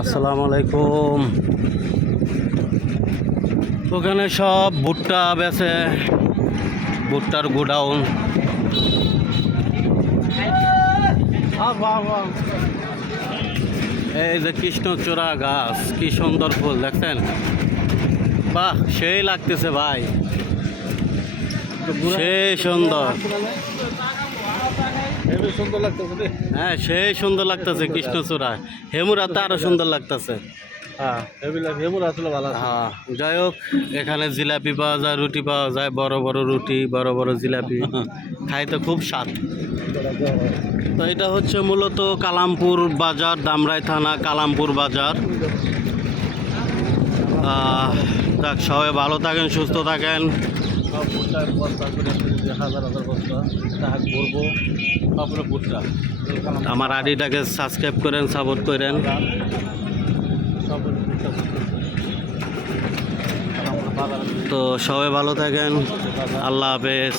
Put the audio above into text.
আসসালামু আলাইকুম। ওখানে সব ভুট্টা বেচে, ভুট্টার গোডাউন। এই যে কৃষ্ণচূড়া গাছ, কি সুন্দর ফুল দেখছেন? বাহ, সেই লাগতেছে ভাই, সেই সুন্দর। হ্যাঁ, সেই সুন্দর লাগতেছে কৃষ্ণচূড়া। হেমুরাতে আরো সুন্দর লাগতেছে। হ্যাঁ, যাই হোক, এখানে জিলাপি পাওয়া যায়, রুটি পাওয়া যায়, বড় বড় রুটি, বড় বড় জিলাপি, খাইতে খুব স্বাদ। তো এটা হচ্ছে মূলত কালামপুর বাজার, দামরাই থানা কালামপুর বাজার। যাক, সবাই ভালো থাকেন, সুস্থ থাকেন। আমার আইডিটাকে সাবস্ক্রাইব করেন, সাপোর্ট করেন। তো সবাই ভালো থাকেন, আল্লাহ হাফেজ।